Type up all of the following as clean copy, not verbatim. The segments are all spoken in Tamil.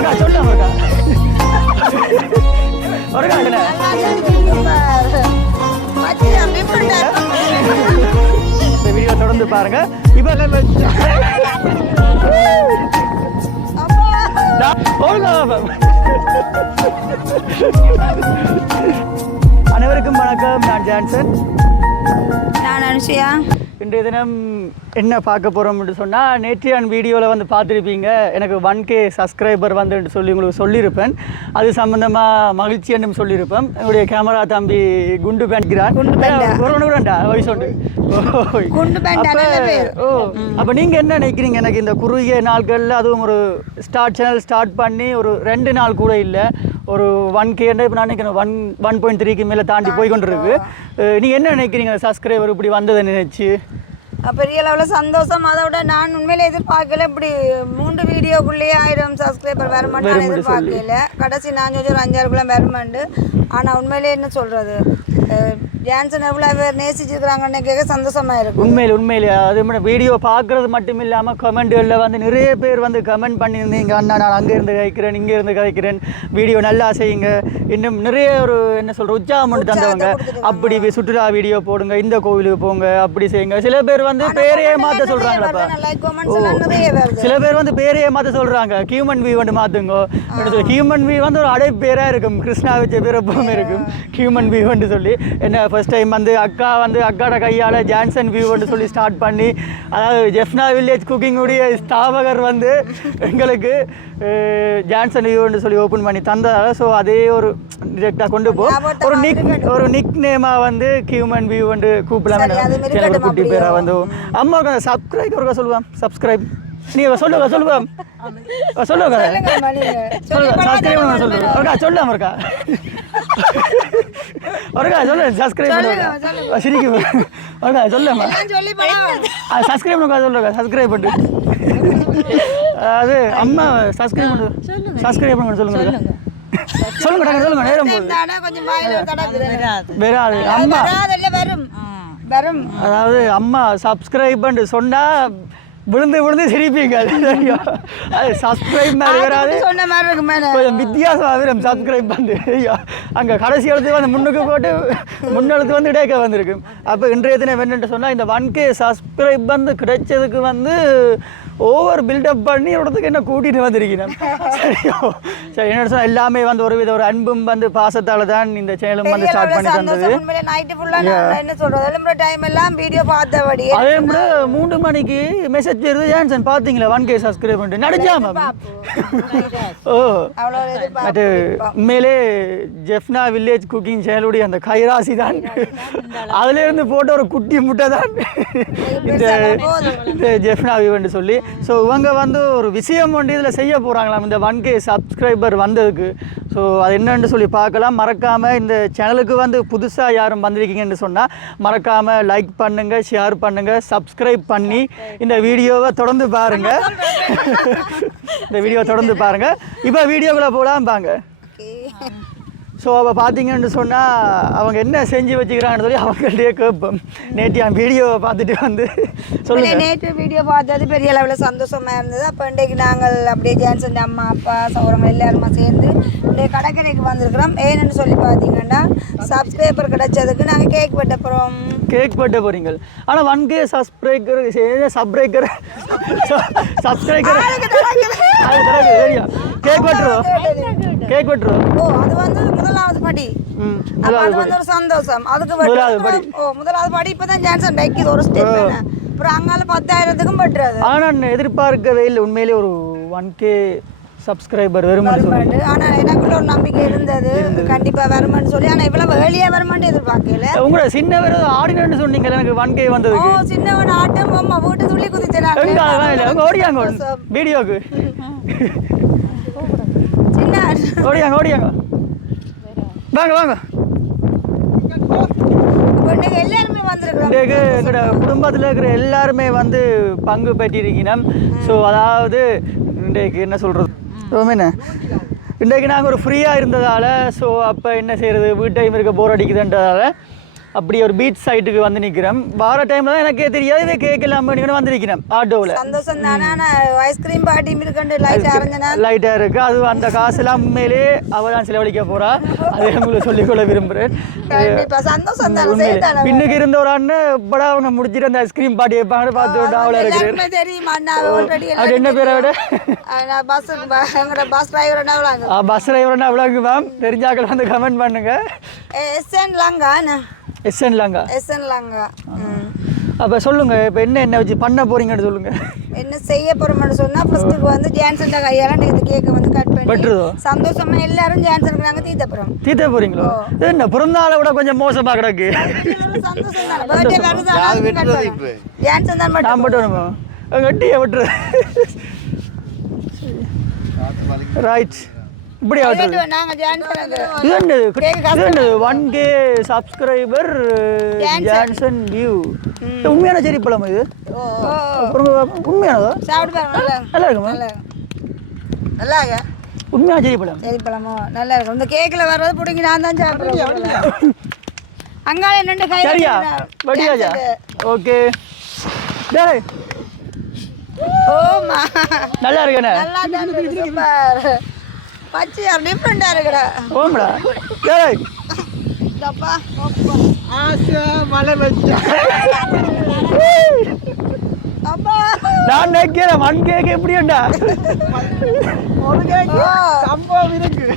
இந்த வீடியோ தொடர்ந்து பாருங்க. இப்ப அனைவருக்கும் வணக்கம். நான் ஜான்சன். நான் அனுஷியா. இன்றைய தினம் என்ன பார்க்க போகிறோம்னு சொன்னால், நேற்றையான் வீடியோவில் வந்து பார்த்துருப்பீங்க, எனக்கு 1K சப்ஸ்கிரைபர் வந்துன்னு சொல்லி உங்களுக்கு சொல்லியிருப்பேன். அது சம்மந்தமாக மகிழ்ச்சி என்னும் சொல்லியிருப்பேன். என்னுடைய கேமரா தம்பி குண்டு பேண்ட்கிறான். ஒருவனுடா வயசோண்டு. அப்போ நீங்கள் என்ன நினைக்கிறீங்க? எனக்கு இந்த குறுகிய நாட்களில் அதுவும் ஒரு சேனல் ஸ்டார்ட் பண்ணி ஒரு 2 நாள் கூட இல்லை, ஒரு 1K இப்போ நான் நினைக்கிறேன் 1.3க்கு மேலே தாண்டி போய் கொண்டு இருக்கு. நீங்கள் என்ன நினைக்கிறீங்க சப்ஸ்கிரைபர் இப்படி வந்ததை நினைச்சு? பெரிய அளவில் சந்தோஷம். அதை விட நான் உண்மையிலே எதிர்பார்க்கல, இப்படி 3 வீடியோக்குள்ளேயே 1000 சப்ஸ்கிரைபர் வரமாட்டேன் நான் எதிர்பார்க்கல. கடைசி நான் ஒரு 5-6 வரமாண்டு. ஆனால் உண்மையிலே என்ன சொல்கிறது, ஜான்சன் எவ்வளோ பேர் நேசிச்சுக்கிறாங்கன்னு கேட்க சந்தோஷமாக இருக்கும். உண்மையிலே அது வீடியோ பார்க்குறது மட்டும் இல்லாமல் கமெண்ட்டுகளில் வந்து நிறைய பேர் வந்து கமெண்ட் பண்ணியிருந்தீங்க, அண்ணா நான் அங்கே இருந்து கழிக்கிறேன், இங்கே இருந்து கழிக்கிறேன், வீடியோ நல்லா செய்யுங்க, இன்னும் நிறைய ஒரு என்ன சொல்கிற உற்சாகம் தந்தவங்க. அப்படி சுற்றுலா வீடியோ போடுங்க, இந்த கோவிலுக்கு போங்க, அப்படி செய்யுங்க. சில பேர் வந்து பேரையே மாற்ற சொல்கிறாங்களப்பா. சில பேர் வந்து பேரையே மாற்ற சொல்கிறாங்க, ஹியூமன் வியூ வந்து மாற்றுங்க. ஹியூமன் வியூ வந்து ஒரு அடை பேராக இருக்கும், கிருஷ்ணா வச்ச பேர் எப்பவுமே இருக்கும் ஹியூமன் வியூன்னு சொல்லி. என்ன ஃபர்ஸ்ட் டைம் வந்து அக்காட கையால் ஜான்சன் வியூன்னு சொல்லி ஸ்டார்ட் பண்ணி, அதாவது ஜெஃப்னா வில்லேஜ் குக்கிங்குடைய ஸ்தாபகர் வந்து எங்களுக்கு ஜான்சன் வியூன்னு சொல்லி ஓப்பன் பண்ணி தந்ததால், ஸோ அதே ஒரு டிரெக்டாக கொண்டு போ ஒரு நிக் நேமாக வந்து ஹியூமன் வியூ வந்து கூப்பிடலாம். குட்டி பேராக வந்து அம்மாவுக்கு சப்ஸ்கிரைப் ஒருக்கா சொல்லுவான். சப்ஸ்கிரைப் நீ சொல்லுங்க சப்ஸ்கிரைப் சொல்லாம இருக்கா ஒருக்கா சொல்லு சப்ஸ்கிரைப் பண்ணுங்க. சிரிக்கும் ஒருக்கா சொல்லாமா சப்ஸ்கிரைப் பண்ணுங்க, சொல்லுங்க சப்ஸ்கிரைப் பண்ணு. அதாவது அம்மா சப்ஸ்கிரைப் பண்ண சொல்லுங்க சொல்லுங்க நேரம் போகுது. அம்மா அதாவது அம்மா சப்ஸ்கிரைப் பண்ணு சொன்னா விழுந்து சிரிப்பீங்க. அது சப்ஸ்கிரைப் மாதிரி வராது, கொஞ்சம் வித்தியாசமாக வரும். சப்ஸ்கிரைப் வந்து அங்கே கடைசி எழுத்து வந்து முன்னுக்கு போட்டு முன்னெழுத்து வந்து இடைக்க வந்திருக்கும். அப்போ இன்றைய தினம் என்னென்னு சொன்னால், இந்த 1K சப்ஸ்கிரைப் வந்து கிடைச்சதுக்கு வந்து ஓவர் பில்டப் பண்ணி இடத்துக்கு என்ன கூட்டிகிட்டு வந்திருக்கேன். சரியோ சரி, என்ன சொன்னால் எல்லாமே வந்து ஒரு அன்பும் வந்து பாசத்தால் தான் இந்த சேனலும் வந்து ஸ்டார்ட் பண்ணி தந்தது. அதே மாதிரி 3 மணிக்கு மெசேஜ் வருது, ஜான்சன் பார்த்தீங்களா 1K சப்ஸ்கிரைப் பண்ணிட்டு நடிச்சாம. ஓ அது உண்மையிலே ஜெஃப்னா வில்லேஜ் குக்கிங் சேனலுடைய அந்த கைராசி தான். அதுலேருந்து போட்ட ஒரு குட்டி முட்டை தான் இந்த ஜெஃப்னா வியூன்னு சொல்லி. ஸோ இவங்க வந்து ஒரு விஷயம் ஒன்று இதில் செய்ய போகிறாங்களாம், இந்த 1K சப்ஸ்கிரைபர் வந்ததுக்கு. ஸோ அது என்னன்னு சொல்லி பார்க்கலாம். மறக்காமல் இந்த சேனலுக்கு வந்து புதுசாக யாரும் வந்திருக்கீங்கன்னு சொன்னால் மறக்காமல் லைக் பண்ணுங்கள், ஷேர் பண்ணுங்கள், சப்ஸ்கிரைப் பண்ணி இந்த வீடியோவை தொடர்ந்து பாருங்கள். இப்போ வீடியோக்குள்ளே போகலாம் பாங்க. ஸோ அப்போ பார்த்தீங்கன்னு சொன்னால் அவங்க என்ன செஞ்சு வச்சுக்கிறான்னு சொல்லி அவங்கள்டே கேட்போம். நேற்று என் வீடியோவை பார்த்துட்டு வந்து சொல்லுங்கள். நேற்று வீடியோ பார்த்தது பெரிய அளவில் சந்தோஷமாக இருந்தது. அப்போ இன்றைக்கு நாங்கள் அப்படியே ஜான்சன் அம்மா அப்பா சௌரங்கள் எல்லாருமா சேர்ந்து இன்றைய கடற்கரைக்கு வந்திருக்கிறோம். ஏன்னு சொல்லி பார்த்தீங்கன்னா, சப்ஸ்கிரைபர் கிடைச்சதுக்கு நாங்கள் கேக் வெட்ட போகிறீங்க. ஆனால் 1K சப்ஸ்கிரைபர் கேக் வெட்டுறோம். ஓ அது வந்து முதலாவது படி. அது வந்து ஒரு சந்தோஷம். அதுக்கு முதலாவது படி இப்பதான் ஜான்சன் டைக்குது ஒரு ஸ்டெப். அப்புறம் அங்கால 10,000க்கும் பட்டுறது. ஆனால் நான் எதிர்பார்க்கவே இல்லை உண்மையிலே ஒரு 1K சப்ஸ்கிரைபர் வருமானு சொல்லி. ஆனால் எனக்குள்ள ஒரு நம்பிக்கை இருந்தது, கண்டிப்பாக வருமானு சொல்லி. ஆனால் இவ்வளோ வேலையாக வருமானு எதிர்பார்க்கல. உங்களோட சின்னவர் ஆடினு சொன்னீங்க, எனக்கு 1K வந்தது. ஓ சின்னவன் ஆட்டம் அம்மா வீட்டு துள்ளி குதிச்சாங்க ஓடியாங்க வீடியோக்கு. ஓடியாங்க வாங்க. எல்லாருமே வந்திருக்கிறோம். எங்களோட குடும்பத்தில் இருக்கிற எல்லாருமே வந்து பங்கு பெற்றிருக்கணும். ஸோ அதாவது இன்றைக்கு என்ன சொல்கிறது, என்ன இன்றைக்கு நாங்கள் ஒரு ஃப்ரீயாக இருந்ததால், ஸோ அப்போ என்ன செய்கிறது, வீட்டையும் இருக்க போர் அடிக்குதுன்றதால அப்படி ஒரு பீச் சைட்டுக்கு வந்து நிற்கிறேன். வார டைமில் தான் எனக்கே தெரியாது இதை கேக் எல்லாம் பண்ணிக்கணும் வந்திருக்கிறேன் ஆட்டோவில். சந்தோஷம் தானே. ஆனால் ஐஸ்கிரீம் பார்ட்டி இருக்கண்டு லைட்டாக இருக்குது. அது அந்த காசுலாம் உண்மையிலே அவள் தான் செலவழிக்க போகிறா. அதே உங்களுக்கு சொல்லிக்கொள்ள விரும்புகிறேன். சந்தோஷம் தான். பின்னுக்கு இருந்த ஒரு அண்ணன் இப்படா அவங்க முடிச்சுட்டு அந்த ஐஸ்கிரீம் பார்ட்டி வைப்பாங்கன்னு பார்த்து அவளை இருக்கிறேன். தெரியுமா அது என்ன பேரை விட பஸ் டிரைவர் அவ்வளோங்க மேம். தெரிஞ்சாக்கள் வந்து கமெண்ட் பண்ணுங்க. SN Lanka. SN Lanka. SN Lanka. அப்போ சொல்லுங்க, இப்போ என்ன வச்சு பண்ண போறீங்கன்னு சொல்லுங்க. என்ன செய்ய போறோம்னு சொன்னா ஃபர்ஸ்ட்டுக்கு வந்து ஜான்சன் கையால இந்த கேக்கை வந்து கட் பண்ணி வெட்டுறதோ சந்தோஷமா எல்லாரும் ஜான்சனுக்கு நாங்க தீத்த போறோம். தீத்த போறீங்களோ? என்ன பிறந்தால விட கொஞ்சம் மோசமா கிடக்கு. சந்தோஷம் தான். பர்த்டே வருது இப்போ ஜான்சன் தான் நான் மட்டும் கட்டியே வெட்டுற. ரைட். இப்படி நாங்க ஜான்சன் இது என்னது 1K சப்ஸ்கிரைபர் ஜான்சன் வியூ. உண்மையான செரி பழம் இது. உண்மையானதோ? சாப்பிட்டு பாருங்க. நல்லா இருக்குமா? நல்லா இருக்கு. உண்மையான செரி பழம். செரி பழமோ நல்லா இருக்கும். இந்த கேக்ல வர்றது புடிங்கி நான் தான் சாப்பிடுறேன். அங்கால நின்று கை சரியா? வடியாஜா. ஓகே. டேய். ஓமா. நல்லா இருக்கேனே. நல்லா தான் இருக்கு. சூப்பர். பச்சையா டிஃபரண்டா இருக்குடா. ஓம்டா. டேய். டப்பா. ஆசா மலை வெச்சா. அப்பா. நான் நினைக்கிறேன் 1K எப்படிடா? ஒரு கேக் சம்பவம் இருக்கு.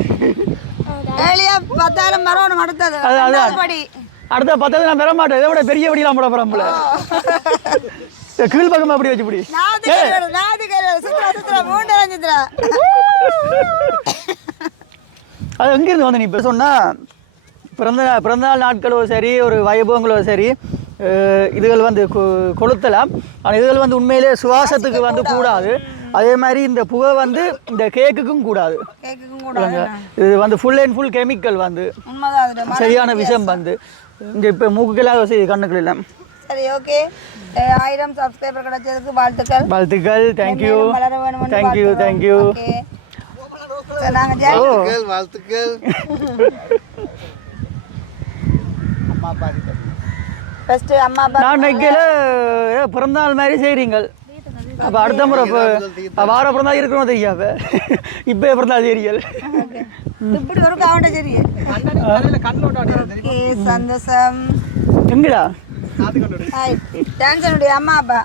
ஏலியா 10,000 மரம் அடுத்தது. அதான் படி. அடுத்த 10 நான் பெற மாட்டேன். இதை விட பெரிய படிலாம் போட போறோம்ல. கீழ் பக்கம் அப்படி வச்சு பிடி. நாது சுத்ரா மூண்டை ரஞ்சித்ரா. அது எங்கேருந்து வந்து நீ இப்போ சொன்னால் பிறந்தநாள் நாட்களோ சரி, ஒரு வைபவங்களோ சரி, இதுகள் வந்து கொளுத்தலாம். ஆனால் இதுகள் வந்து உண்மையிலே சுவாசத்துக்கு வந்து கூடாது. அதே மாதிரி இந்த புகை வந்து இந்த கேக்குக்கும் கூடாது. இது வந்து ஃபுல் அண்ட் ஃபுல் கெமிக்கல் வந்து சரியான விஷம் வந்து இங்கே இப்போ மூக்குக்கெல்லாம் செய்யுது, கண்ணுக்கள் இல்லை. சரி, ஓகே. 1000 சப்ஸ்கிரைபர் கிடைச்சதுக்கு வாழ்த்துக்கள். வாழ்த்துக்கள். Thank you thank you thank you. வாழ்த்துக்கள். நான் நினைக்கல பிறந்தநாள் மாதிரி செய்கிறீங்கள். அப்போ அடுத்த முறை இப்போ வார பிறந்தநாள் இருக்கணும் தெரியாது. இப்போ பிறந்தநாள் செய்றீங்கள். இப்படி ஒரு காவண்ட சரி. சந்தோஷம். எங்கடா டான்ஸனுடைய அம்மா அப்பா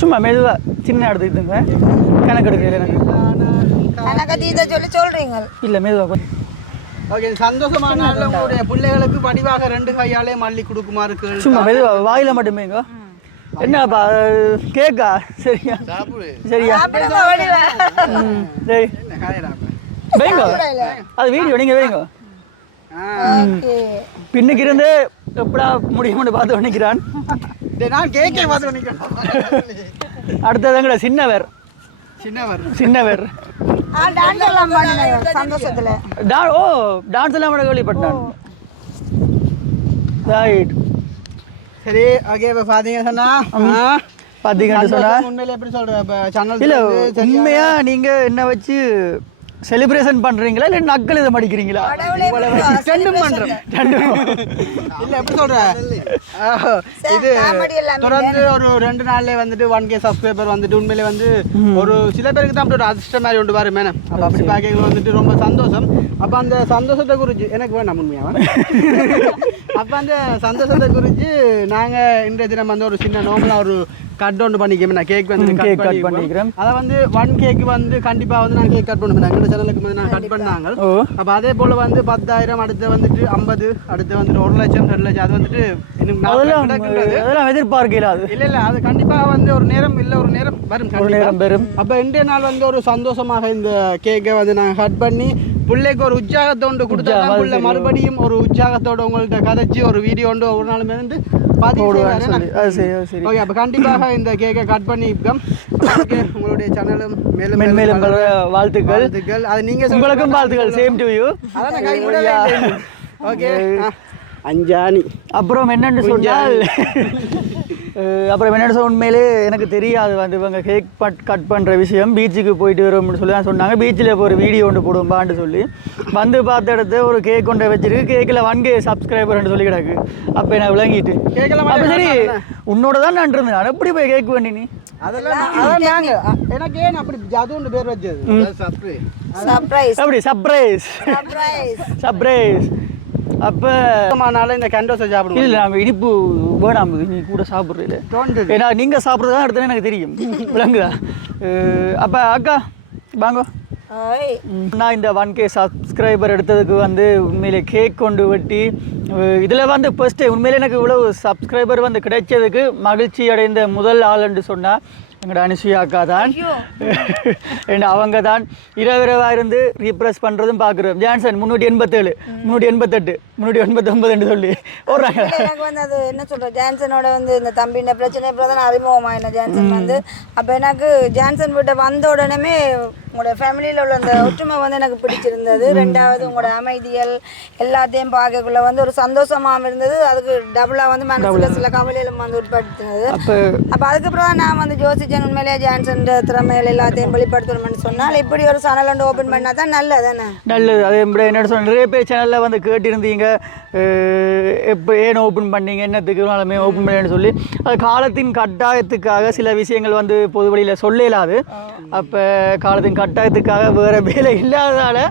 சும்மா மெதுவாக சின்ன எடுத்துக்கிட்டுங்க. கணக்கு எடுக்கல எனக்கு தீத சொல்லி சொல்றீங்க. இல்லை மெதுவாக. ஓகே, சந்தோஷமான நாள்ல உங்களுடைய பிள்ளைகளுக்கு வடிவாக 2 கையாலே மல்லி கொடுக்குமாறு கேளு. சும்மா மெதுவாக வாயில மட்டுமேங்க. என்னப்பா கேக்கா? சரியா சரியா சரி வைங்க. அது வீடியோ நீங்கள் வைங்க. பின்னுக்கு இருந்து எப்படா முடியும்னு பார்த்து நினைக்கிறான். நான் கேக்கே பார்த்து நினைக்கிறேன். அடுத்ததுங்கட சின்னவர் சந்தோஷத்துல ஓ டான்ஸ் எல்லாம் கூட கேள்விப்பட்டான். ரைட். சரி, ஓகே. இப்போ பார்த்தீங்கன்னா உண்மையில எப்படி சொல்ற சேனல் இல்லை உண்மையா நீங்கள் என்ன வச்சு செலிப்ரேஷன் பண்றீங்களா இல்லை நக்கல் இதை மடிக்கிறீங்களா? ரெண்டும் பண்றோம். இல்லை எப்படி சொல்ற, இது தொடர்ந்து ஒரு 2 நாள்ல வந்துட்டு 1K சப்ஸ்கிரைபர் வந்துட்டு உண்மையிலே வந்து ஒரு சில பேருக்கு தான் அப்படி ஒரு அதிர்ஷ்டம் மாதிரி ஒன்று பாரு மேடம். அப்போ அப்படி பார்க்க வந்துட்டு ரொம்ப சந்தோஷம். அப்போ அந்த சந்தோஷத்தை குறித்து எனக்கு வேண்டாம் உண்மையாக. அப்போ அந்த சந்தோஷத்தை குறித்து நாங்கள் இன்றைய தினம் வந்து ஒரு சின்ன நோம்பலாக ஒரு கட் ஒன்று பண்ணிக்கிறேன். நான் கேக் வந்து கட் பண்ணிக்கிறேன். அதை வந்து 1K வந்து கண்டிப்பாக வந்து நான் கேக் கட் பண்ணுவேன். எங்கள் சேனலுக்கு வந்து நான் கட் பண்ணாங்க. அப்போ அதே போல் வந்து 10,000, அடுத்து வந்துட்டு 50, அடுத்து வந்துட்டு 1 லட்சம் 2 லட்சம். அது வந்துட்டு இன்னும் எதிர்பார்க்கல. அது இல்லை அது கண்டிப்பாக வந்து ஒரு நேரம் வரும். அப்போ இன்றைய நாள் வந்து ஒரு சந்தோஷமாக இந்த கேக்கை வந்து நாங்கள் கட் பண்ணி பிள்ளைக்கு ஒரு உற்சாகத்தோண்டு கொடுத்தா பிள்ளை மறுபடியும் ஒரு உற்சாகத்தோட உங்கள்கிட்ட கதைச்சி ஒரு வீடியோ ஒன்று ஒரு நாள் இருந்து ஓகே. அப்போ கண்டிப்பாக இந்த கேக்கை கட் பண்ணி உங்களுடைய சேனலும் மேலும் மேலும் வாழ்த்துக்கள். அது நீங்கள் உங்களுக்கும் வாழ்த்துக்கள். Same to you. ஓகே. அஞ்சாணி. அப்புறம் என்னன்னு சொன்னால் அப்புறம் என்ன சொல்ல உண்மையிலே எனக்கு தெரியாது வந்து இவங்க கேக் கட் பண்ணுற விஷயம் பீச்சுக்கு போயிட்டு வரோம்னு சொல்லி தான் சொன்னாங்க பீச்சில் இப்போ ஒரு வீடியோ ஒன்று போடுவோம்பான்னு சொல்லி வந்து பார்த்த இடத்த ஒரு கேக் கொண்டு வச்சிருக்கு கேக்கில் 1K சப்ஸ்கிரைபர்னு சொல்லி கிடக்கு அப்போ நான் விளங்கிட்டு அப்போ சரி உன்னோட தான் நான் இருந்தேன் நான் எப்படி போய் கேக் பண்ணி நீ அதெல்லாம் நாங்க எனக்கு ஏன் அப்படி ஜாதுன்னு பேர் வச்சது சர்ப்ரைஸ் அப்படி சர்ப்ரைஸ் அப்போ இந்த கண்டோஸை சாப்பிடுவோம் இல்லை நாங்கள் இனிப்பு வேணாம் நீ கூட சாப்பிட்றீங்க ஏன்னா நீங்கள் சாப்பிட்றதா எடுத்தேன்னு எனக்கு தெரியும் விளங்குதா அப்போ அக்கா வாங்க நான் இந்த 1K சப்ஸ்கிரைபர் எடுத்ததுக்கு வந்து உண்மையிலே கேக் கொண்டு வெட்டி இதில் வந்து ஃபஸ்ட்டு உண்மையிலே எனக்கு இவ்வளோ சப்ஸ்கிரைபர் வந்து கிடைச்சதுக்கு மகிழ்ச்சி அடைந்த முதல் ஆளுன்னு சொன்னால் எங்களோட அனுசுயா அக்கா தான் அவங்க தான் இரவிரவாக இருந்து ரீப்ரெஸ் பண்ணுறதும் பார்க்குறோம் ஜான்சன் 387 388 389 சொல்லி ஓடுறாங்க எனக்கு வந்து அது என்ன சொல்கிறேன் ஜான்சனோட வந்து இந்த தம்பின பிரச்சனை இப்போ தான் அறிமுகமாயின ஜான்சன் வந்து அப்போ எனக்கு ஜான்சன் வீட்டை வந்த உடனே உங்களோட ஃபேமிலியில் உள்ள அந்த ஒற்றுமை வந்து எனக்கு பிடிச்சிருந்தது ரெண்டாவது உங்களோட அமைதிகள் எல்லாத்தையும் பார்க்கக்குள்ள வந்து ஒரு சந்தோஷமாக இருந்தது அதுக்கு டபுளாக வந்து மனசில் சில கவலைகளும் வந்து உட்படுத்தினது அப்போ அதுக்கப்புறம் தான் நான் வந்து ஜோசிச்சன் உண்மையிலேயே ஜான்சன் திறமைகள் எல்லாத்தையும் வெளிப்படுத்தணும்னு சொன்னால் இப்படி ஒரு சேனல் வந்து ஓப்பன் பண்ணால் தான் நல்லதானே நல்லது அதே மாதிரி என்ன சொன்ன நிறைய பேர் சேனலில் வந்து கேட்டிருந்தீங்க எப்போ ஏன் ஓப்பன் பண்ணீங்க என்னத்துக்கு நாளுமே ஓப்பன் பண்ணேன்னு சொல்லி அது காலத்தின் கட்டாயத்துக்காக சில விஷயங்கள் வந்து பொது வழியில் சொல்லலாது அப்போ காலத்தின் கட்டாயத்துக்காக வேறு வேலை இல்லாததால்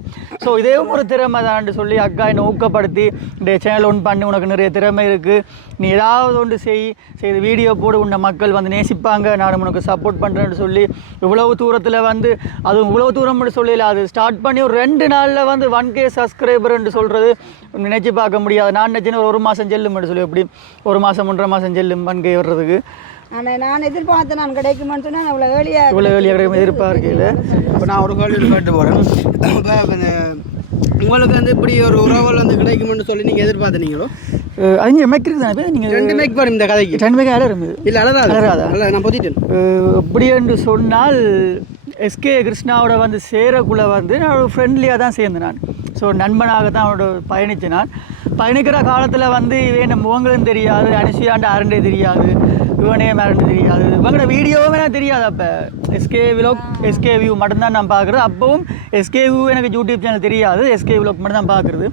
ஸோ இதேவும் ஒரு திறமை தான் சொல்லி அக்கா என்னை ஊக்கப்படுத்தி இந்த சேனல் ஒன்று பண்ணி உனக்கு நிறைய திறமை இருக்குது நீ ஏதாவது ஒன்று செய்து வீடியோ போடு உன்னை மக்கள் வந்து நேசிப்பாங்க நான் உனக்கு சப்போர்ட் பண்ணுறேன்னு சொல்லி இவ்வளவு தூரத்தில் வந்து அதுவும் இவ்வளோ தூரம் சொல்லல அது ஸ்டார்ட் பண்ணி ஒரு 2 நாளில் வந்து 1K சப்ஸ்கிரைபர்ன்னு சொல்கிறது நினச்சி பார்க்க முடியாது நான் நினச்சின்னு ஒரு மாதம் செல்லும்னு சொல்லி எப்படி ஒரு மாதம் 1.5 மாதம் செல்லும் 1K வர்றதுக்கு ஆனால் நான் எதிர்பார்த்தேன் நான் கிடைக்குமான்னு சொன்னால் இவ்வளோ வேலையாக கிடைக்கும் எதிர்பார்க்கையில் இப்போ நான் ஒரு கேள்வி கேட்டு போகிறேன் உங்களுக்கு வந்து இப்படி ஒரு உறவுகள் வந்து கிடைக்கும்னு சொல்லி நீங்கள் எதிர்பார்த்தீங்களோ அது மெக்ருக்கு தானே நீங்கள் 2 மேக் வரும் இந்த கதைக்கு 2 மேக் அலரும் இல்லை அலராதா இல்லை நான் பொத்திட்டேன் எப்படி என்று சொன்னால் SK கிருஷ்ணாவோட வந்து சேரக்குள்ளே வந்து நான் ஒரு ஃப்ரெண்ட்லியாக தான் சேர்ந்தேன் நான் ஸோ நண்பனாக தான் அவனோட பயணித்தேன் நான் பயணிக்கிற காலத்தில் வந்து இவன் முகங்களும் தெரியாது அனுசியாண்ட அரண்டே தெரியாது இவனே மறந்து தெரியாது இவங்களோட வீடியோவுமே எனக்கு தெரியாது அப்போ SK வியூ மட்டும்தான் நான் பார்க்குறது அப்போவும் SK வியூ எனக்கு யூடியூப் சேனல் தெரியாது SK விலாக் மட்டும் தான் பார்க்குறது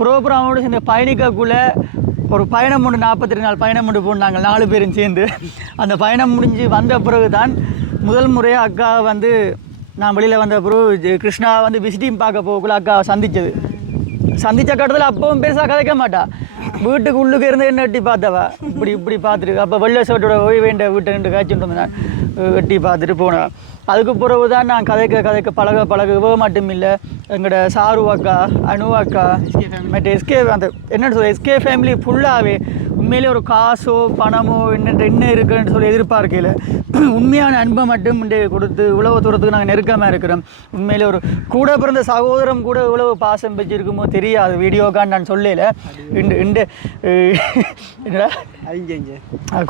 ப்ரோக்ராமோடு சேர்ந்து பயணிக்கக்குள்ளே ஒரு பயணம் ஒன்று 42 நாள் பயணம் ஒன்று போனாங்க 4 பேரும் சேர்ந்து அந்த பயணம் முடிஞ்சு வந்த பிறகு தான் முதல் முறையாக அக்கா வந்து நான் வெளியில் வந்த பிறகு கிருஷ்ணா வந்து விசிட்டிங் பார்க்க போகக்குள்ள அக்காவை சந்தித்த கட்டத்தில் அப்பவும் பெருசாக கதைக்க மாட்டா வீட்டுக்கு உள்ளுக்கு இருந்து என்ன எட்டி பார்த்தவா இப்படி பார்த்துட்டு அப்போ வெள்ளை சோட்டோட போய் வேண்ட வீட்டை ரெண்டு காய்ச்சிட்டு இருந்தேன் நான் எட்டி பார்த்துட்டு போனேன் அதுக்கு பிறகு தான் நான் கதைக்க பழக மட்டும் இல்லை எங்களோட சாரு அக்கா அனு அக்கா மற்ற அந்த என்னென்னு சொல்ல SK ஃபேமிலி ஃபுல்லாகவே உண்மையிலே ஒரு காசோ பணமோ என்ன இருக்குன்னு சொல்லி எதிர்பார்க்கையில் உண்மையான அன்பை மட்டும் கொடுத்து இவ்வளவு தூரத்துக்கு நாங்கள் நெருக்கமாக இருக்கிறோம் உண்மையிலே ஒரு கூட பிறந்த சகோதரம் கூட இவ்வளவு பாசம் வச்சிருக்குமோ தெரியாது வீடியோக்கான்னு நான் சொல்லல என்னடா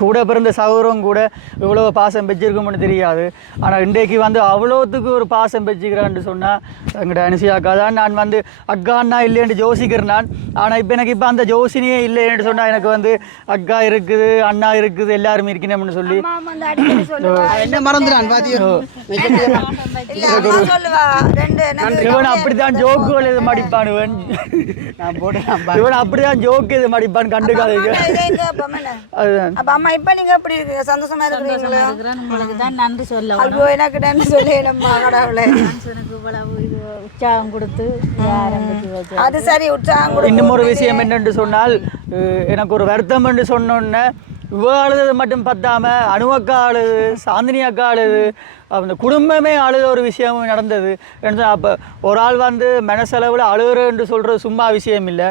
கூட பிறந்த சகோதரம் கூட இவ்வளோ பாசம் வச்சிருக்குமோன்னு தெரியாது ஆனால் இன்றைக்கு வந்து அவ்வளோத்துக்கு ஒரு பாசம் வச்சுக்கிறான்னு சொன்னால் எங்கள்கிட்ட அனுசியாக்கா தான் நான் வந்து அக்கா அண்ணா இல்லைன்னு யோசிக்கிறேன் நான் ஆனால் இப்போ எனக்கு இப்போ அந்த ஜோசினியே இல்லைன்னு சொன்னால் எனக்கு வந்து அக்கா இருக்குது அண்ணா இருக்குது எல்லாருமே இருக்கணும்னு சொல்லி என்ன மறந்துடான் இவன் அப்படித்தான் ஜோக்குகள் எது மடிப்பானுவன் இவன் அப்படிதான் ஜோக்கு எது மடிப்பான் கண்டுக்காதீங்க அப்ப அம்மா இப்ப நீங்க எப்படி இருக்கீங்க சந்தோஷமா இருக்கீங்களா உங்களுக்கு தான் நன்றி சொல்ல அப்போ எனக்கு நன்றி சொல்லிடம்மா கடவுளே உற்சாகம் கொடுத்து ஆரம்பிச்சு வச்சு அது சரி உற்சாகம் கொடு இன்னும் ஒரு விஷயம் என்னென்று சொன்னால் எனக்கு ஒரு வருத்தம் என்று சொன்னோன்னே இவ அழுது மட்டும் பத்தாம அணுவக்கா அழுது சாந்தினி அக்கா அழுது அந்த குடும்பமே அழுத ஒரு விஷயமும் நடந்தது அப்போ ஒரு ஆள் வந்து மனசளவில் அழுகுறன்னு சொல்கிறது சும்மா விஷயம் இல்லை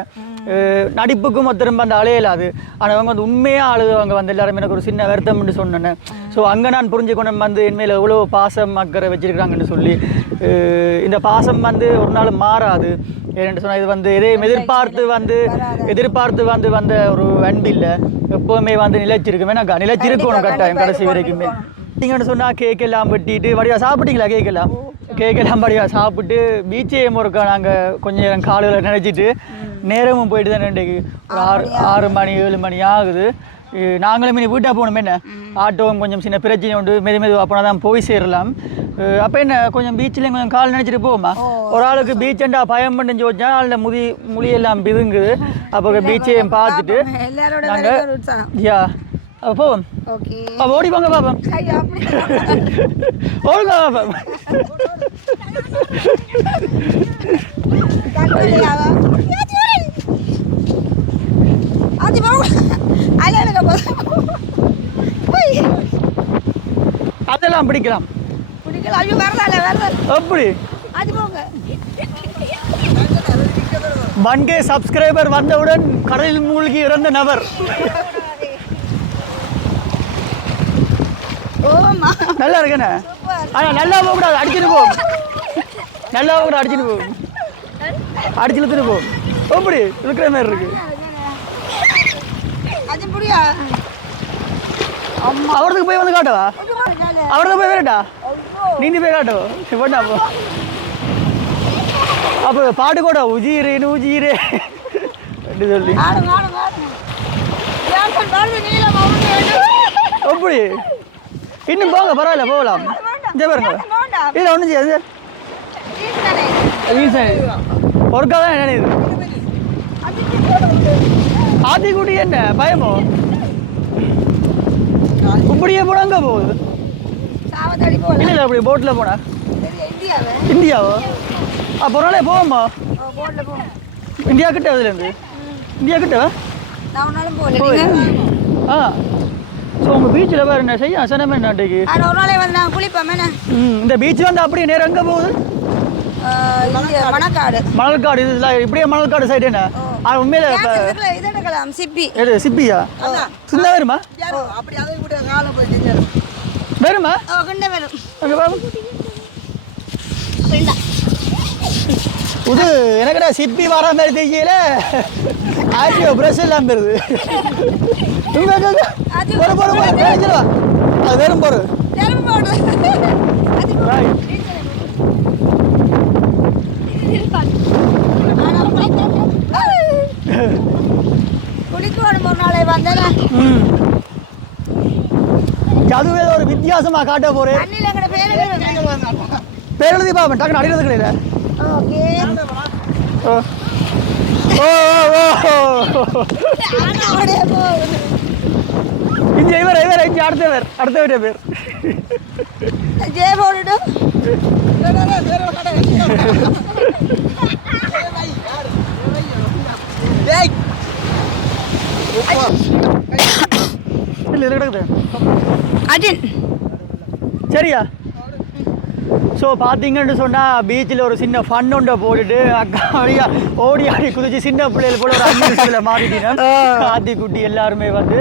நடிப்புக்கும் திரும்ப அந்த அழையலாது ஆனால் அவங்க வந்து உண்மையாக அழுதவங்க வந்து எல்லாருமே எனக்கு ஒரு சின்ன வருத்தம்னு சொன்னேன் ஸோ அங்கே நான் புரிஞ்சுக்கணும் வந்து என்மேல் எவ்வளோ பாசம் அக்கறை வச்சுருக்கிறாங்கன்னு சொல்லி இந்த பாசம் வந்து ஒரு நாள் மாறாது ஏன்னு சொன்னால் இது வந்து எதையும் எதிர்பார்த்து வந்த ஒரு அன்பு இல்லை எப்போவுமே வந்து நிலைச்சிருக்குமே நான் நிலைச்சிருக்கணும் கட்டாயம் கடைசி வரைக்குமே நீங்கன்னு சொன்னால் கேக் எல்லாம் வெட்டிட்டு வடிவா சாப்பிட்டீங்களா கேக் எல்லாம் வடிவா சாப்பிட்டு பீச்சையும் ஒருக்கா நாங்கள் கொஞ்சம் நேரம் காலையில் நினைச்சிட்டு நேரமும் போயிட்டு தான் இன்றைக்கு ஒரு 6 மணி 7 மணி ஆகுது நாங்களும் இனி வீட்டாக போகணும் என்ன ஆட்டோவும் கொஞ்சம் சின்ன பிரச்சனை உண்டு மெதுவாக போனால் தான் போய் சேரலாம் அப்போ என்ன கொஞ்சம் பீச்சில் கொஞ்சம் கால் நினச்சிட்டு போவோமா ஒரு ஆளுக்கு பீச்சண்டா பயம் பண்ணி வச்சா அதில் முழியெல்லாம் பிதுங்குது அப்போ பீச்சையும் பார்த்துட்டு நாங்கள் யா அப்போ போவோம் அப்போ ஓடி போங்க பாப்போம் ஓடுங்க பாப்போம் அதெல்லாம் பிடிக்கலாம் அப்படி 1K சப்ஸ்கிரைபர் வந்தவுடன் கடலில் மூழ்கி இறந்த நபர் நல்லா இருக்கேண்ணே ஆனால் நல்லா போகக்கூடாது அடிச்சுட்டு போகும் நல்லா போகக்கூடாது அடிச்சுட்டு போகும் அடிச்சு இழுத்துட்டு போகும் அப்படி இருக்கிற மாதிரி இருக்கு அவரதுக்கு போய் வந்து காட்டவா அவரது போய் வேறட்டா நீந்தி போய் காட்டவோ போட்டா போ அப்போ பாட்டு கூட உஜீரே நூஜீரே அப்படி சொல்லி அப்படி இன்னும் போங்க பரவாயில்ல போகலாம் இதே பாருங்க இதில் ஒன்றும் செய்யாது ஒர்க்கா தான் என்ன இது ஆத்திக்குட்டி என்ன பயமோ இப்படியே போனா அங்கே போகுது இல்லை அப்படி போட்டில் போனா இந்தியாவோ அப்போ ஒரு நாளே போவோம்மா இந்தியா கிட்ட அதுலேருந்து இந்தியா கிட்ட ஆ ஸோ உங்கள் பீச்சில் வேறு என்ன செய்ய அசனமே நாட்டுக்கு இந்த பீச் வந்து அப்படியே நேரம் எங்கே போகுது மணல்காடு இதுல இப்படியே மணல்காடு சைடு என்ன உண்மையில எது சிப்பியா சின்ன வருமா வருமா அங்கே பாருங்க இது எனக்குடா சிப்பி வர மாதிரி தெரியல ஆட்டியோ ப்ரெஷ் எல்லாம் வருது அது வேறும் போடு அதுவே ஒரு வித்தியாசமா காட்ட போறேன் பேர் எழுதி பாப்பேன் டக்குனு அடிக்கிறது கிடையாது இங்க இவர் இங்க அடுத்தவர் பேர் ஜே போடுடு அஜின் சரியா ஸோ பார்த்தீங்கன்னு சொன்னால் பீச்சில் ஒரு சின்ன ஃபன் ஒன்றை போட்டுட்டு அக்கா வழியா ஓடி ஆடி குதிச்சு சின்ன பிள்ளைகள் போல ஒரு அஞ்சு மாறிட்டீங்க ஆத்தி குட்டி எல்லாருமே வந்து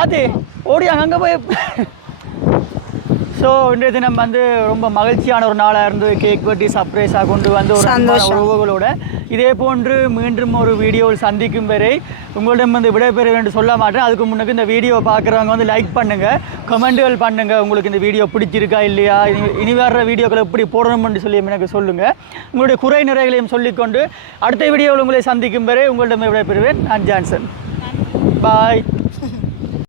ஆத்தி ஓடி அங்கே போய் ஸோ இன்றைய தினம் வந்து ரொம்ப மகிழ்ச்சியான ஒரு நாளாக இருந்து கேக் வெட்டி சர்ப்ரைஸாக கொண்டு வந்து ஒரு உறவுகளோட இதே போன்று மீண்டும் ஒரு வீடியோவில் சந்திக்கும் வரை உங்களிடம் வந்து விடைபெற வேண்டும் சொல்ல மாட்டேன். அதுக்கு முன்னுக்கு இந்த வீடியோ பார்க்குறவங்க வந்து லைக் பண்ணுங்கள், கமெண்ட்டுகள் பண்ணுங்கள், உங்களுக்கு இந்த வீடியோ பிடிச்சிருக்கா இல்லையா, இனி வர்ற வீடியோக்களை எப்படி போடணும்னு சொல்லி எனக்கு சொல்லுங்கள். உங்களுடைய குறை நிறைகளையும் சொல்லிக்கொண்டு அடுத்த வீடியோவில் உங்களை சந்திக்கும் வரை உங்களிடம் விடைபெறுவேன். நான் ஜான்சன். பாய்.